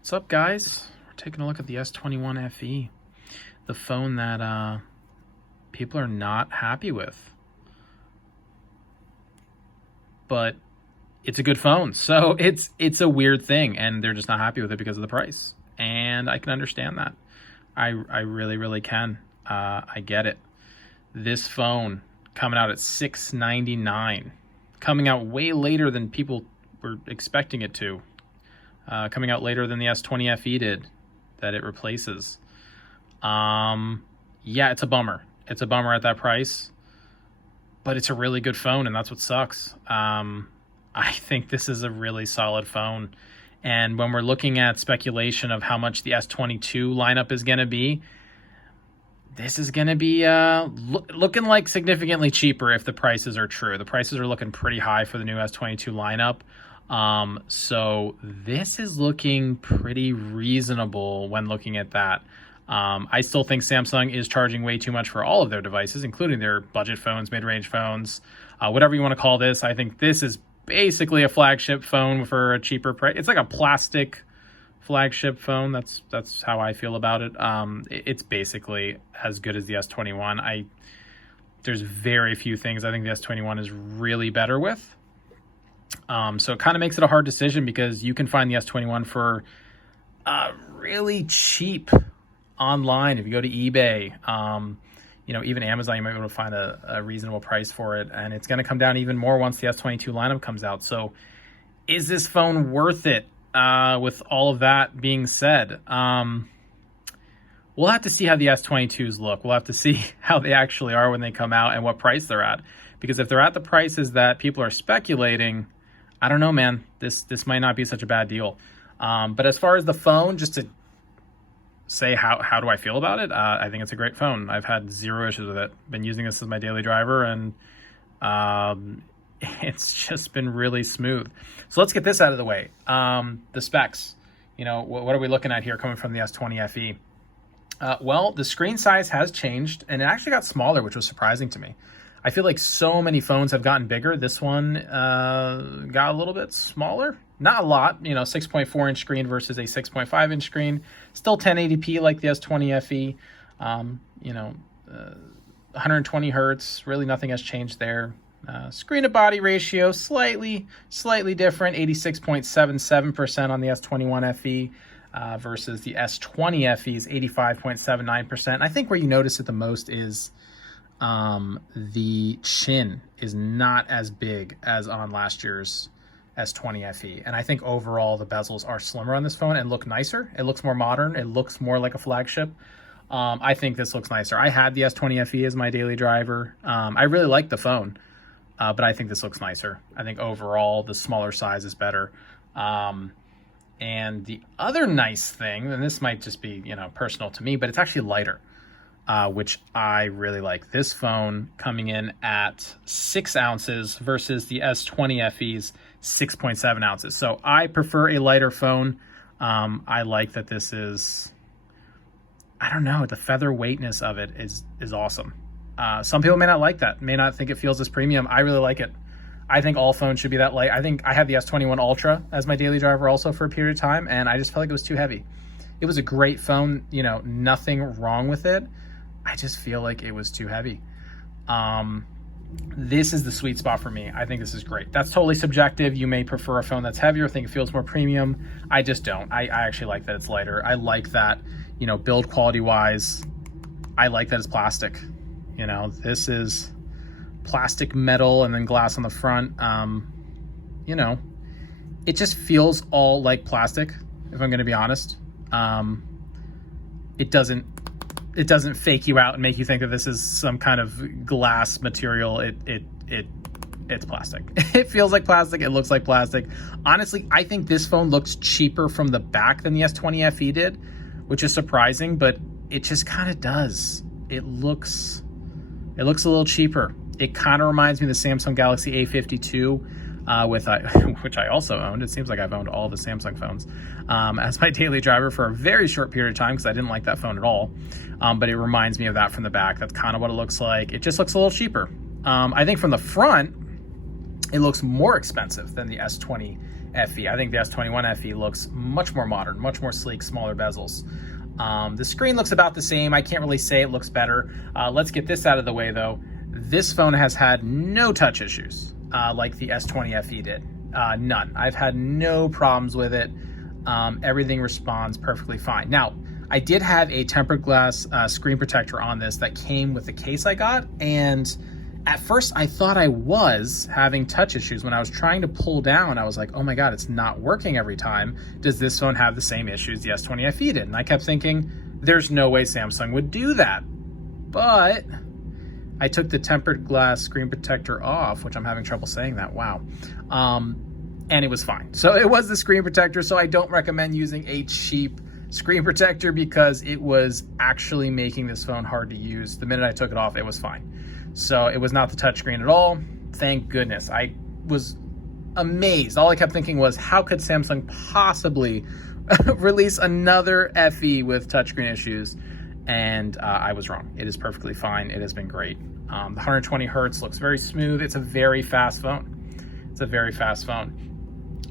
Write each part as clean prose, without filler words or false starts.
What's up, guys? We're taking a look at the S21 FE, the phone that people are not happy with. But it's a good phone, so it's a weird thing, and they're just not happy with it because of the price. And I can understand that. I really, really can. I get it. This phone coming out at $699, coming out way later than people were expecting it to. Coming out later than the S20 FE did, that it replaces. Yeah, it's a bummer. It's a bummer at that price, but it's a really good phone, and that's what sucks. I think this is a really solid phone. And when we're looking at speculation of how much the S22 lineup is going to be, this is going to be looking like significantly cheaper if the prices are true. The prices are looking pretty high for the new S22 lineup. So this is looking pretty reasonable when looking at that. I still think Samsung is charging way too much for all of their devices, including their budget phones, mid-range phones, whatever you want to call this. I think this is basically a flagship phone for a cheaper price. It's like a plastic flagship phone. That's how I feel about it. It's basically as good as the S21. There's very few things I think the S21 is really better with. So it kind of makes it a hard decision because you can find the S21 for really cheap online. If you go to eBay, even Amazon, you might be able to find a reasonable price for it. And it's going to come down even more once the S22 lineup comes out. So is this phone worth it with all of that being said? We'll have to see how the S22s look. We'll have to see how they actually are when they come out and what price they're at. Because if they're at the prices that people are speculating, I don't know, man. This might not be such a bad deal. But as far as the phone, just to say how do I feel about it, I think it's a great phone. I've had zero issues with it. Been using this as my daily driver, and it's just been really smooth. So let's get this out of the way. The specs. What are we looking at here coming from the S20 FE? Well, the screen size has changed, and it actually got smaller, which was surprising to me. I feel like so many phones have gotten bigger. This one got a little bit smaller. Not a lot, 6.4 inch screen versus a 6.5 inch screen. Still 1080p like the S20 FE. 120 hertz. Really nothing has changed there. Screen to body ratio slightly different. 86.77% on the S21 FE versus the S20 FE's 85.79%. I think where you notice it the most is the chin is not as big as on last year's S20 FE. And I think overall the bezels are slimmer on this phone and look nicer. It looks more modern. It looks more like a flagship. I think this looks nicer. I had the S20 FE as my daily driver. I really like the phone, but I think this looks nicer. I think overall the smaller size is better. And the other nice thing, and this might just be, personal to me, but it's actually lighter. Which I really like. This phone coming in at 6 ounces versus the S20 FE's 6.7 ounces. So I prefer a lighter phone. I like that this is, I don't know, the feather weightness of it is awesome. Some people may not like that, may not think it feels as premium. I really like it. I think all phones should be that light. I think I had the S21 Ultra as my daily driver also for a period of time, and I just felt like it was too heavy. It was a great phone, nothing wrong with it. I just feel like it was too heavy. This is the sweet spot for me. I think this is great. That's totally subjective. You may prefer a phone that's heavier, think it feels more premium. I just don't. I actually like that it's lighter. I like that, build quality wise, I like that it's plastic. This is plastic metal and then glass on the front. It just feels all like plastic, if I'm going to be honest. It doesn't fake you out and make you think that this is some kind of glass material. It's plastic. It feels like plastic. It looks like plastic. Honestly, I think this phone looks cheaper from the back than the S20 FE did, which is surprising, but it just kind of does. It looks a little cheaper. It kind of reminds me of the Samsung Galaxy A52, which I also owned. It seems like I've owned all the Samsung phones as my daily driver for a very short period of time because I didn't like that phone at all. But it reminds me of that from the back. That's kind of what it looks like. It just looks a little cheaper. I think from the front, it looks more expensive than the S20 FE. I think the S21 FE looks much more modern, much more sleek, smaller bezels. The screen looks about the same. I can't really say it looks better. Let's get this out of the way though. This phone has had no touch issues like the S20 FE did. None. I've had no problems with it. Everything responds perfectly fine. Now, I did have a tempered glass screen protector on this that came with the case I got, and at first I thought I was having touch issues. When I was trying to pull down, I was like, oh my God, it's not working every time. Does this phone have the same issues the S20 FE did? And I kept thinking, there's no way Samsung would do that. But I took the tempered glass screen protector off, which I'm having trouble saying that, wow. And it was fine. So it was the screen protector, so I don't recommend using a cheap screen protector because it was actually making this phone hard to use. The minute I took it off, it was fine. So it was not the touchscreen at all. Thank goodness. I was amazed. All I kept thinking was, how could Samsung possibly release another FE with touchscreen issues? And I was wrong. It is perfectly fine. It has been great. The 120 hertz looks very smooth. It's a very fast phone. It's a very fast phone.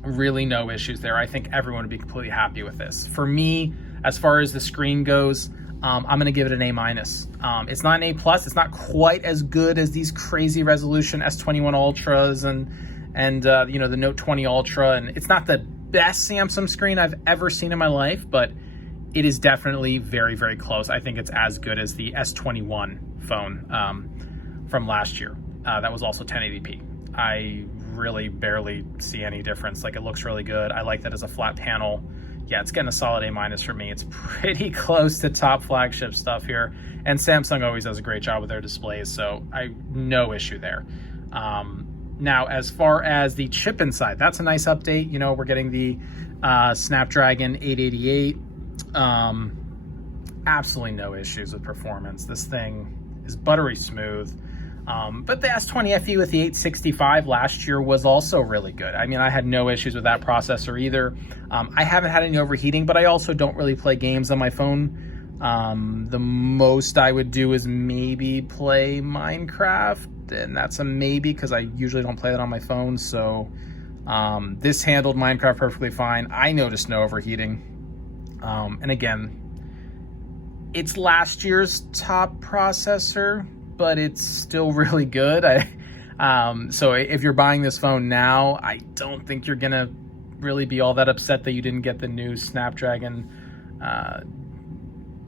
Really no issues there. I think everyone would be completely happy with this. For me, as far as the screen goes, I'm going to give it an A-. It's not an A+. It's not quite as good as these crazy resolution S21 Ultras and you know, the Note 20 Ultra. And it's not the best Samsung screen I've ever seen in my life, but it is definitely very, very close. I think it's as good as the S21 phone from last year. That was also 1080p. I really barely see any difference. Like, it looks really good. I like that as a flat panel. Yeah, it's getting a solid A- for me. It's pretty close to top flagship stuff here. And Samsung always does a great job with their displays, so no issue there. Now, as far as the chip inside, that's a nice update. You know, we're getting the Snapdragon 888. Absolutely no issues with performance. This thing is buttery smooth. But the S20 FE with the 865 last year was also really good. I mean, I had no issues with that processor either. I haven't had any overheating, but I also don't really play games on my phone. The most I would do is maybe play Minecraft, and that's a maybe because I usually don't play that on my phone. So this handled Minecraft perfectly fine. I noticed no overheating. And again, it's last year's top processor, but it's still really good. So if you're buying this phone now, I don't think you're gonna really be all that upset that you didn't get the new Snapdragon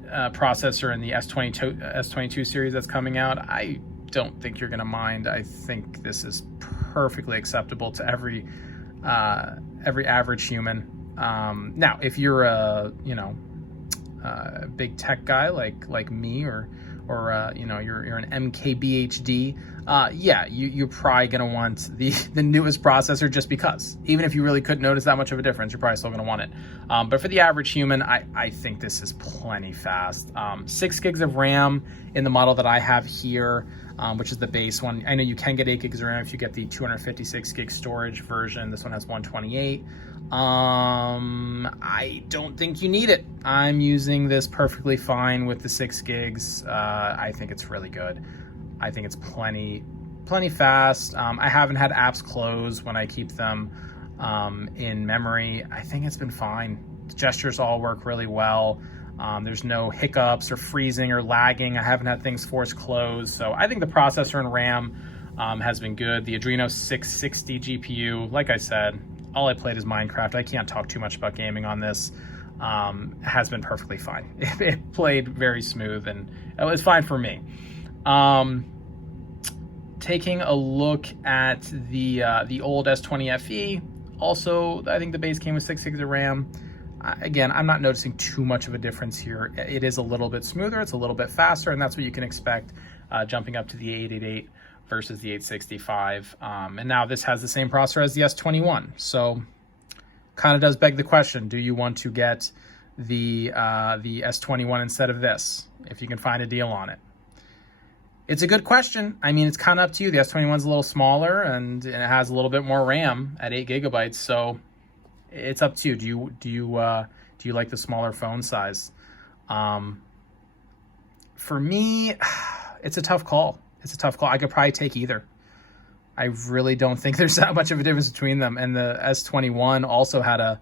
processor in the S22 series that's coming out. I don't think you're gonna mind. I think this is perfectly acceptable to every average human. Now, if you're a big tech guy like me, or you know, you're an MKBHD, yeah, you're probably gonna want the newest processor just because. Even if you really couldn't notice that much of a difference, you're probably still gonna want it. But for the average human, I think this is plenty fast. 6 gigs of RAM in the model that I have here, which is the base one. I know you can get 8 gigs of RAM if you get the 256 gig storage version. This one has 128. I don't think you need it. I'm using this perfectly fine with the 6 gigs. I think it's really good. I think it's plenty fast. I haven't had apps close when I keep them in memory. I think it's been fine. The gestures all work really well. There's no hiccups or freezing or lagging. I haven't had things force close. So I think the processor and RAM has been good. The Adreno 660 GPU, like I said, all I played is Minecraft. I can't talk too much about gaming on this. Has been perfectly fine. It played very smooth and it was fine for me. Taking a look at the old S20 FE, also I think the base came with 6 gigs of RAM. Again, I'm not noticing too much of a difference here. It is a little bit smoother, it's a little bit faster, and that's what you can expect jumping up to the 888 versus the 865. And now this has the same processor as the S21. So kind of does beg the question, do you want to get the S21 instead of this, if you can find a deal on it? It's a good question. I mean, it's kind of up to you. The S21 is a little smaller and it has a little bit more RAM at 8 gigabytes. So it's up to you. Do you like the smaller phone size? For me, it's a tough call. It's a tough call. I could probably take either. I really don't think there's that much of a difference between them. And the S21 also had a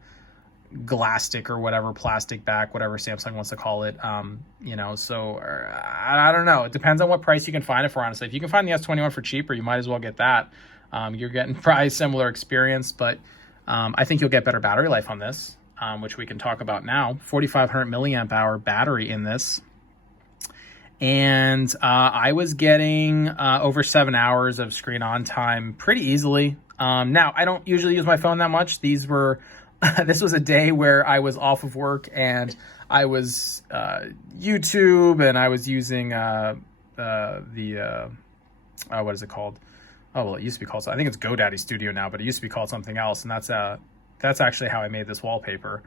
Glastic or whatever, plastic back, whatever Samsung wants to call it. You know, so I don't know. It depends on what price you can find it for, honestly. If you can find the S21 for cheaper, you might as well get that. You're getting probably similar experience, but I think you'll get better battery life on this, which we can talk about now. 4,500 milliamp hour battery in this. And I was getting over 7 hours of screen on time pretty easily. Now, I don't usually use my phone that much. These were... this was a day where I was off of work and I was YouTube, and I was using what is it called? Oh, well, it used to be called, I think it's GoDaddy Studio now, but it used to be called something else. And that's actually how I made this wallpaper,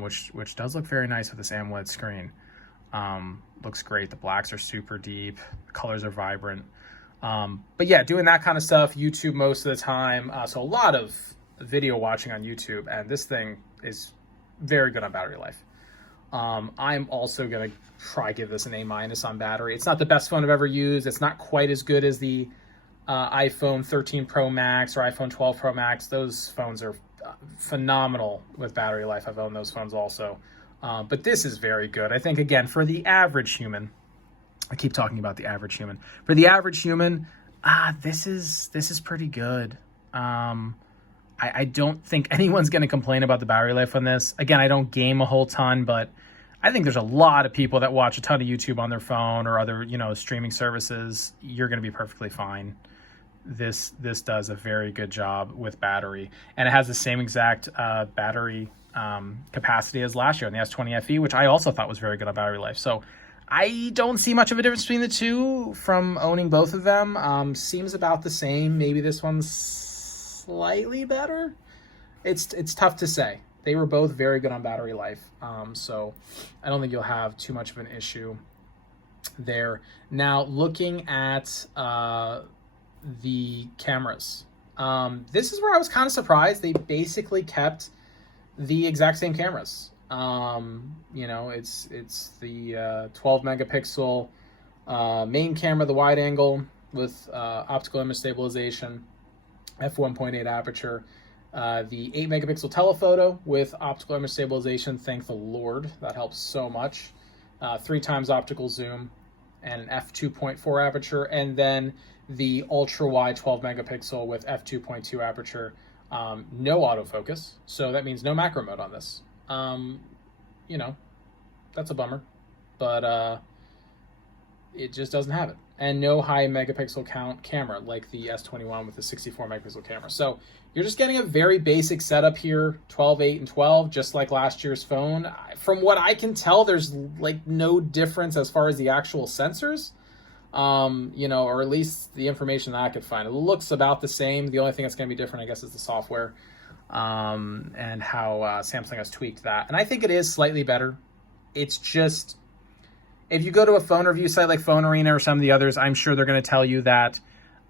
which does look very nice with this AMOLED screen. Looks great. The blacks are super deep. The colors are vibrant. But yeah, doing that kind of stuff, YouTube most of the time. So a lot of video watching on YouTube, and this thing is very good on battery life. I'm also going to try give this an A- on battery. It's not the best phone I've ever used. It's not quite as good as the iPhone 13 Pro Max or iPhone 12 Pro Max. Those phones are phenomenal with battery life. I've owned those phones also. But this is very good. I think, again, for the average human, I keep talking about the average human. For the average human, this is pretty good. I don't think anyone's going to complain about the battery life on this. Again, I don't game a whole ton, but I think there's a lot of people that watch a ton of YouTube on their phone or other, streaming services. You're going to be perfectly fine. This does a very good job with battery, and it has the same exact battery capacity as last year on the S21 FE, which I also thought was very good on battery life. So I don't see much of a difference between the two from owning both of them. Seems about the same. Maybe this one's slightly better. It's tough to say. They were both very good on battery life, so I don't think you'll have too much of an issue there. Now, looking at the cameras, this is where I was kind of surprised. They basically kept the exact same cameras. It's the 12 megapixel main camera, the wide angle with optical image stabilization, f1.8 aperture, the 8 megapixel telephoto with optical image stabilization. Thank the Lord, that helps so much. 3 times optical zoom and an f2.4 aperture, and then the ultra wide 12 megapixel with f2.2 aperture. No autofocus, so that means no macro mode on this. That's a bummer, but it just doesn't have it. And no high megapixel count camera like the S21 with the 64 megapixel camera. So you're just getting a very basic setup here, 12, 8, and 12, just like last year's phone. From what I can tell, there's like no difference as far as the actual sensors, or at least the information that I could find. It looks about the same. The only thing that's going to be different, I guess, is the software and how Samsung has tweaked that. And I think it is slightly better. It's just, if you go to a phone review site like Phone Arena or some of the others, I'm sure they're going to tell you that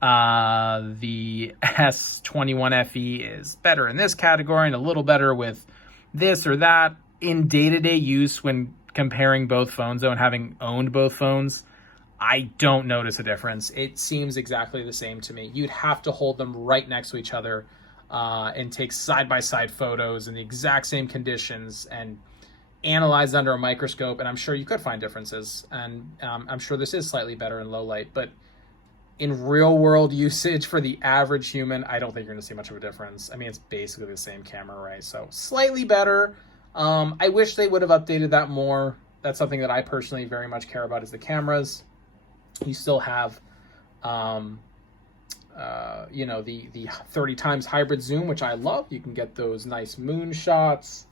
the S21 FE is better in this category and a little better with this or that. In day-to-day use, when comparing both phones, though, and having owned both phones, I don't notice a difference. It seems exactly the same to me. You'd have to hold them right next to each other and take side-by-side photos in the exact same conditions and analyze under a microscope, and I'm sure you could find differences, and I'm sure this is slightly better in low light, but in real world usage for the average human, I don't think you're going to see much of a difference. I mean, it's basically the same camera, right? So slightly better. I wish they would have updated that more. That's something that I personally very much care about, is the cameras. You still have the 30 times hybrid zoom, which I love. You can get those nice moon shots,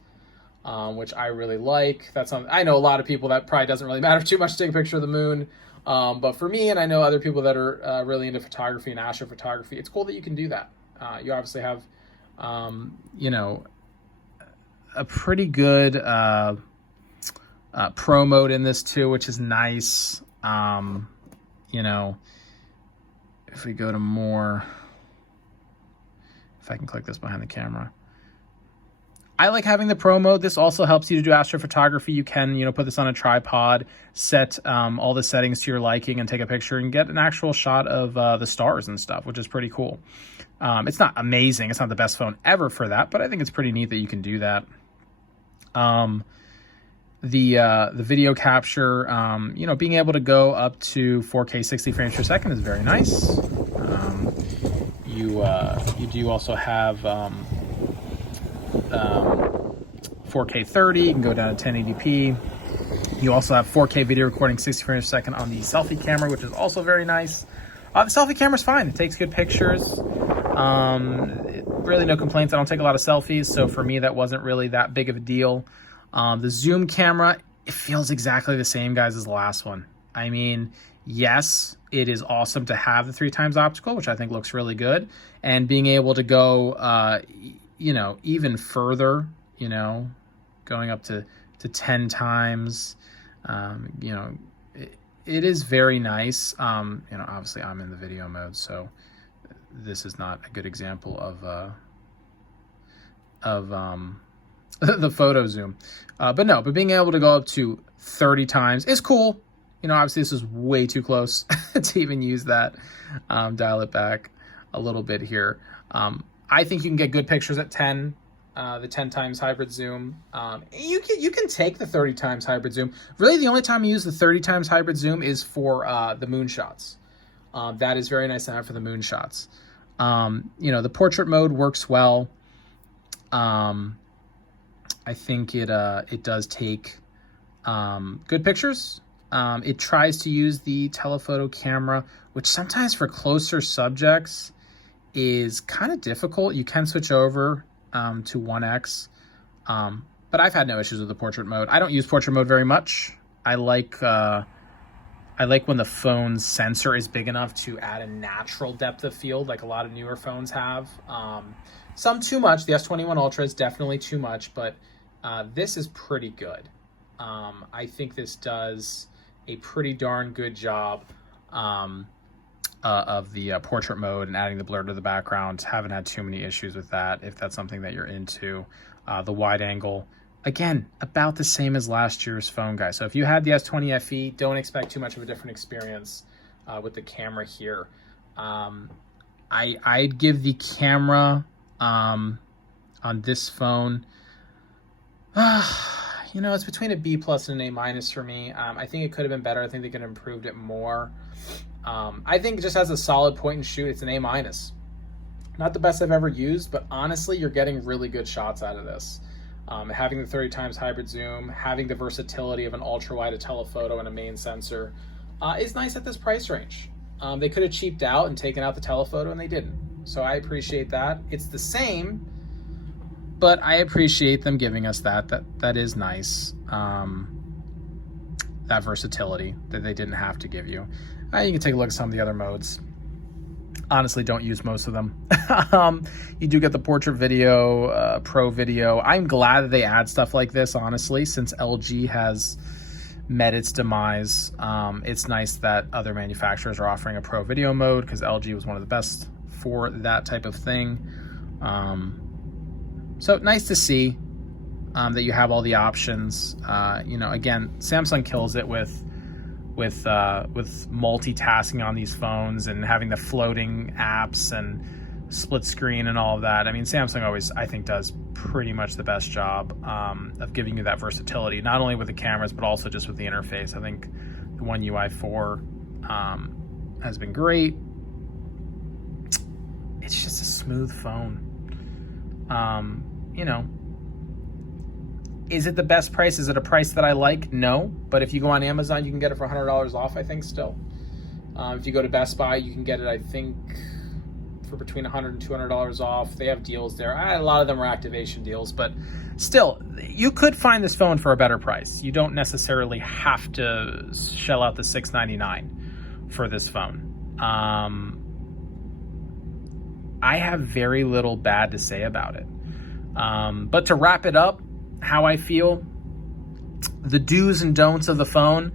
which I really like. That's something I know a lot of people that probably doesn't really matter too much to take a picture of the moon. But for me, and I know other people that are really into photography and astrophotography, it's cool that you can do that. You obviously have, a pretty good pro mode in this too, which is nice. If we go to more, if I can click this behind the camera, I like having the Pro mode. This also helps you to do astrophotography. You can, you know, put this on a tripod, set all the settings to your liking, and take a picture and get an actual shot of the stars and stuff, which is pretty cool. It's not amazing. It's not the best phone ever for that, but I think it's pretty neat that you can do that. The video capture, you know, being able to go up to 4K 60 frames per second is very nice. You do also have 4K 30. You can go down to 1080p. You also have 4K video recording 60 frames per second on the selfie camera, which is also very nice. The selfie camera's fine. It takes good pictures. Really no complaints. I don't take a lot of selfies, so for me that wasn't really that big of a deal. The zoom camera, it feels exactly the same, guys, as the last one. I mean, yes, it is awesome to have the 3x optical, which I think looks really good, and being able to go, you know, even further, you know, going up to 10 times, you know, it is very nice. You know, obviously I'm in the video mode, so this is not a good example of the photo zoom. But being able to go up to 30 times is cool. You know, obviously this is way too close to even use that. Dial it back a little bit here. I think you can get good pictures at 10, the 10 times hybrid zoom. You can take the 30 times hybrid zoom. Really, the only time you use the 30 times hybrid zoom is for the moon shots. That is very nice to have for the moon shots. You know, the portrait mode works well. I think it does take good pictures. It tries to use the telephoto camera, which sometimes for closer subjects is kind of difficult. You can switch over to 1x, but I've had no issues with the portrait mode. I don't use portrait mode very much. I like when the phone's sensor is big enough to add a natural depth of field, like a lot of newer phones have. Some too much. The S21 Ultra is definitely too much, but this is pretty good. I think this does a pretty darn good job of the portrait mode and adding the blur to the background. Haven't had too many issues with that, if that's something that you're into. The wide angle, again, about the same as last year's phone, guys. So if you had the S20 FE, don't expect too much of a different experience with the camera here. I'd give the camera on this phone, you know, it's between a B+ and an A- for me. I think it could have been better. I think they could have improved it more. I think just as a solid point and shoot, it's an A-. Not the best I've ever used, but honestly, you're getting really good shots out of this. Having the 30 times hybrid zoom, having the versatility of an ultra-wide, a telephoto, and a main sensor is nice at this price range. They could have cheaped out and taken out the telephoto, and they didn't. So I appreciate that. It's the same, but I appreciate them giving us that. That is nice. That versatility that they didn't have to give you. You can take a look at some of the other modes. Honestly, don't use most of them. You do get the portrait video, pro video. I'm glad that they add stuff like this, honestly, since LG has met its demise. It's nice that other manufacturers are offering a pro video mode, because LG was one of the best for that type of thing. So nice to see that you have all the options. You know, again, Samsung kills it with multitasking on these phones and having the floating apps and split screen and all of that. I mean, Samsung always, I think, does pretty much the best job of giving you that versatility, not only with the cameras, but also just with the interface. I think the One UI 4 has been great. It's just a smooth phone. You know, is it the best price? Is it a price that I like? No. But if you go on Amazon, you can get it for $100 off, I think, still. If you go to Best Buy, you can get it, I think, for between $100 and $200 off. They have deals there. A lot of them are activation deals, but still, you could find this phone for a better price. You don't necessarily have to shell out the $699 for this phone. I have very little bad to say about it. But to wrap it up, how I feel, the do's and don'ts of the phone,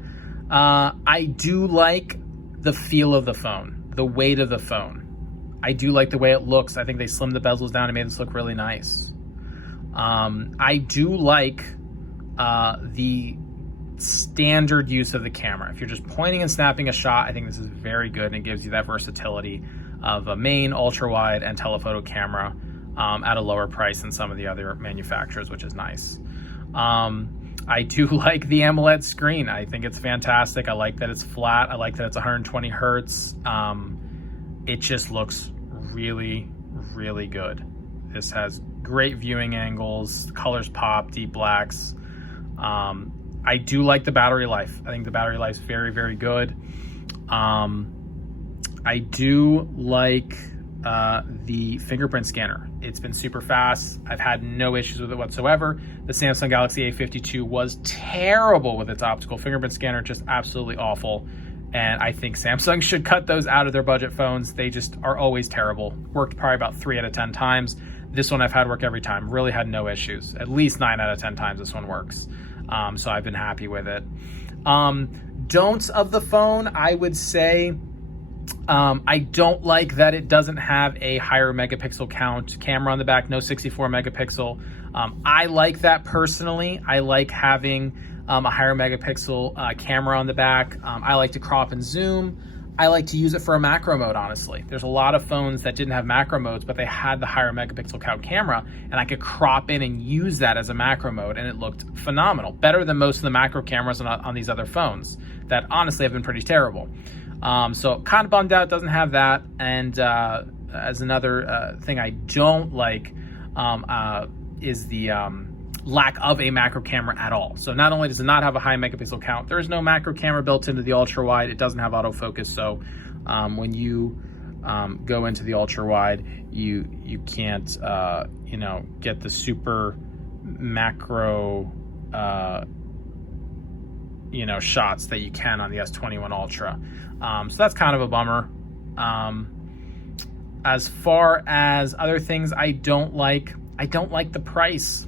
I do like the feel of the phone, the weight of the phone. I do like the way it looks. I think they slimmed the bezels down and made this look really nice. I do like the standard use of the camera. If you're just pointing and snapping a shot, I think this is very good, and it gives you that versatility of a main, ultra wide, and telephoto camera at a lower price than some of the other manufacturers, which is nice. I do like the AMOLED screen. I think it's fantastic. I like that it's flat. I like that it's 120 hertz. It just looks really, really good. This has great viewing angles, colors pop, deep blacks. I do like the battery life. I think the battery life is very, very good. I do like the fingerprint scanner. It's been super fast. I've had no issues with it whatsoever. The Samsung Galaxy A52 was terrible with its optical fingerprint scanner, just absolutely awful. And I think Samsung should cut those out of their budget phones. They just are always terrible. Worked probably about 3 out of 10 times. This one I've had work every time. Really had no issues. At least 9 out of 10 times this one works. So I've been happy with it. Don'ts of the phone, I would say, I don't like that it doesn't have a higher megapixel count camera on the back, no 64 megapixel. I like that personally. I like having a higher megapixel camera on the back. I like to crop and zoom. I like to use it for a macro mode, honestly. There's a lot of phones that didn't have macro modes, but they had the higher megapixel count camera, and I could crop in and use that as a macro mode, and it looked phenomenal. Better than most of the macro cameras on these other phones that honestly have been pretty terrible. So kind of bummed out it doesn't have that. And as another thing I don't like is the lack of a macro camera at all. So not only does it not have a high megapixel count, there is no macro camera built into the ultra wide. It doesn't have autofocus. So when you go into the ultra wide, you can't get the super macro shots that you can on the S21 Ultra. So that's kind of a bummer. As far as other things I don't like the price.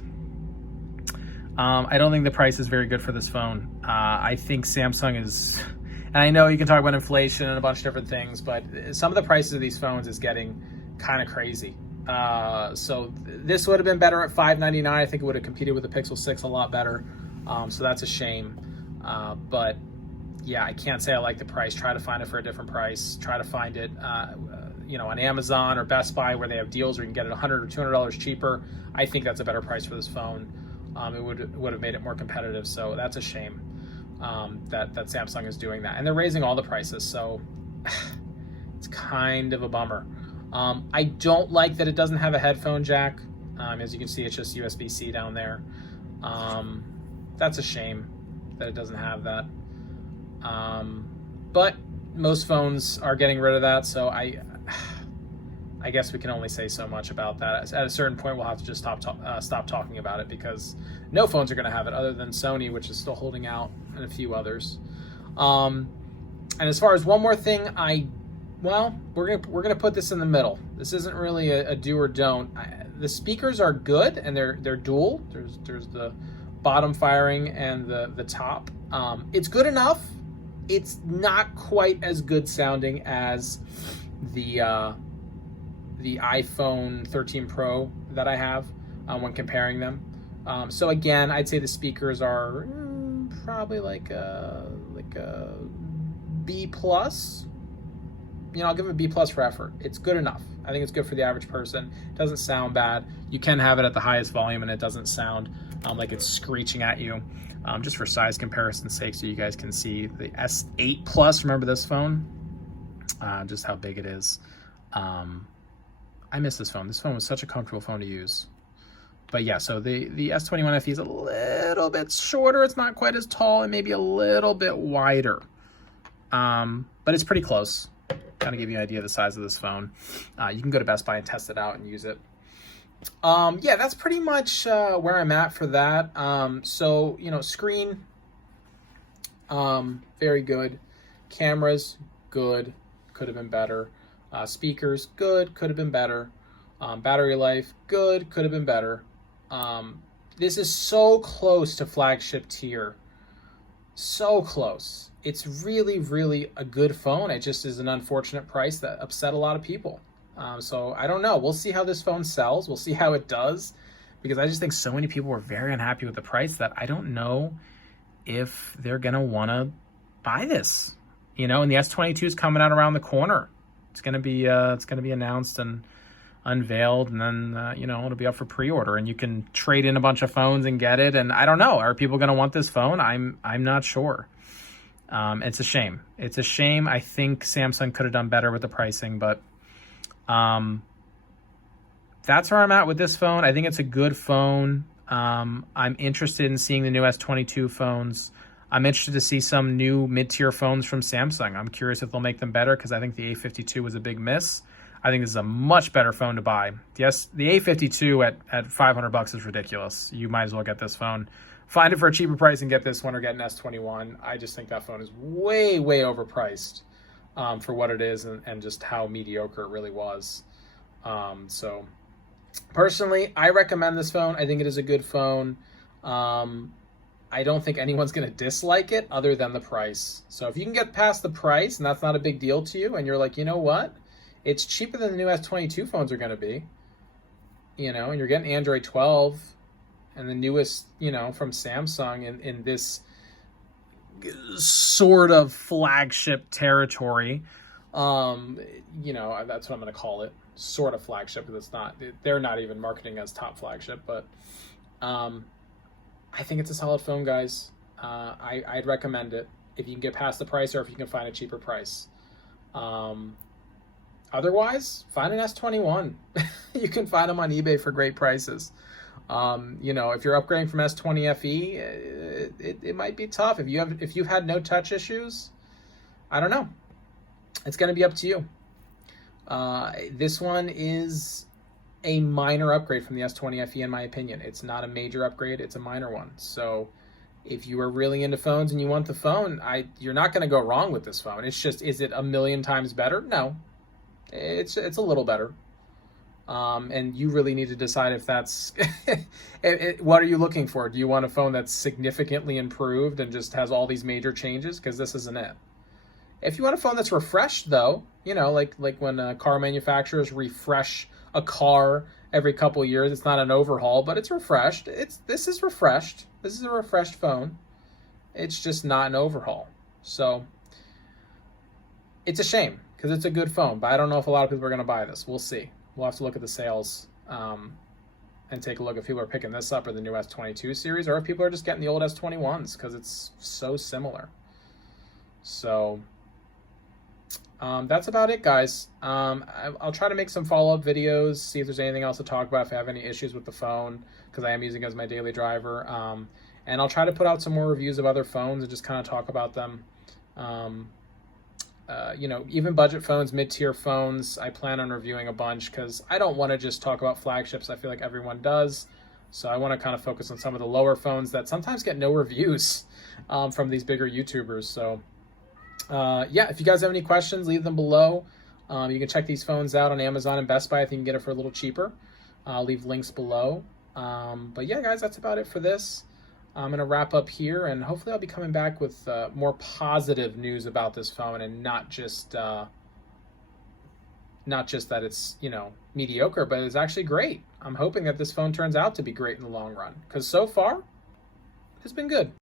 I don't think the price is very good for this phone. I think Samsung is, and I know you can talk about inflation and a bunch of different things, but some of the prices of these phones is getting kind of crazy. So this would have been better at $599. I think it would have competed with the Pixel 6 a lot better. So that's a shame. But yeah, I can't say I like the price. Try to find it for a different price. Try to find it, on Amazon or Best Buy where they have deals where you can get it $100 or $200 cheaper. I think that's a better price for this phone. It would have made it more competitive. So that's a shame that Samsung is doing that. And they're raising all the prices. So it's kind of a bummer. I don't like that it doesn't have a headphone jack. As you can see, it's just USB-C down there. That's a shame that it doesn't have that. But most phones are getting rid of that, so I guess we can only say so much about that. At a certain point, we'll have to just stop talking about it because no phones are going to have it other than Sony, which is still holding out, and a few others. And as far as one more thing, we're gonna put this in the middle. This isn't really a do or don't. The speakers are good, and they're dual. There's the bottom firing and the top. It's good enough. It's not quite as good sounding as the iPhone 13 Pro that I have when comparing them. So again, I'd say the speakers are probably like a B plus. I'll give it a B plus for effort. It's good enough. I think it's good for the average person. It doesn't sound bad. You can have it at the highest volume and it doesn't sound like it's screeching at you. Just for size comparison's sake, so you guys can see the S8 Plus. Remember this phone? Just how big it is. I miss this phone. This phone was such a comfortable phone to use. But yeah, so the S21 FE is a little bit shorter. It's not quite as tall and maybe a little bit wider. But it's pretty close. Kind of give you an idea of the size of this phone. You can go to Best Buy and test it out and use it. Yeah, that's pretty much where I'm at for that. So, screen, very good. Cameras, good. Could have been better. Speakers, good. Could have been better. Battery life, good. Could have been better. This is so close to flagship tier. So close. It's really, really a good phone. It just is an unfortunate price that upset a lot of people. So I don't know. We'll see how this phone sells. We'll see how it does. because I just think so many people were very unhappy with the price that I don't know if they're going to want to buy this. And the S22 is coming out around the corner. It's going to be announced and unveiled, and then it'll be up for pre-order, and you can trade in a bunch of phones and get it. And I don't know, are people going to want this phone? I'm not sure. It's a shame. It's a shame. I think Samsung could have done better with the pricing, but that's where I'm at with this phone. I think it's a good phone. I'm interested in seeing the new S22 phones. I'm interested to see some new mid-tier phones from Samsung. I'm curious if they'll make them better, because I think the A52 was a big miss. I think this is a much better phone to buy. Yes, the A52 at $500 is ridiculous. You might as well get this phone. Find it for a cheaper price and get this one, or get an S21. I just think that phone is way, way overpriced for what it is, and just how mediocre it really was. So personally, I recommend this phone. I think it is a good phone. I don't think anyone's going to dislike it other than the price. So if you can get past the price and that's not a big deal to you, and you're like, you know what? It's cheaper than the new S22 phones are going to be, and you're getting Android 12 and the newest, from Samsung in this sort of flagship territory. That's what I'm going to call it. Sort of flagship, because it's not. They're not even marketing as top flagship, but I think it's a solid phone, guys. I'd recommend it if you can get past the price, or if you can find a cheaper price. Otherwise, find an S21. You can find them on eBay for great prices. If you're upgrading from S20 FE, it might be tough. If you've had no touch issues, I don't know. It's going to be up to you. This one is a minor upgrade from the S20 FE, in my opinion. It's not a major upgrade, it's a minor one. So if you are really into phones and you want the phone, you're not going to go wrong with this phone. It's just, is it a million times better? No. It's a little better. And you really need to decide if that's what are you looking for? Do you want a phone that's significantly improved and just has all these major changes? Because this isn't it. If you want a phone that's refreshed, though, like when car manufacturers refresh a car every couple of years, it's not an overhaul, but it's refreshed. This is refreshed. This is a refreshed phone. It's just not an overhaul. So it's a shame, because it's a good phone, but I don't know if a lot of people are going to buy this. We'll see. We'll have to look at the sales and take a look if people are picking this up, or the new S22 series, or if people are just getting the old S21s, because it's so similar. So that's about it, guys. I'll try to make some follow-up videos, see if there's anything else to talk about, if I have any issues with the phone, because I am using it as my daily driver. And I'll try to put out some more reviews of other phones and just kind of talk about them. Even budget phones, mid-tier phones, I plan on reviewing a bunch, because I don't want to just talk about flagships. I feel like everyone does. So I want to kind of focus on some of the lower phones that sometimes get no reviews from these bigger YouTubers. So if you guys have any questions, leave them below. You can check these phones out on Amazon and Best Buy if you can get it for a little cheaper. I'll leave links below. But yeah, guys, that's about it for this. I'm going to wrap up here, and hopefully I'll be coming back with more positive news about this phone, and not just that it's, mediocre, but it's actually great. I'm hoping that this phone turns out to be great in the long run, because so far, it's been good.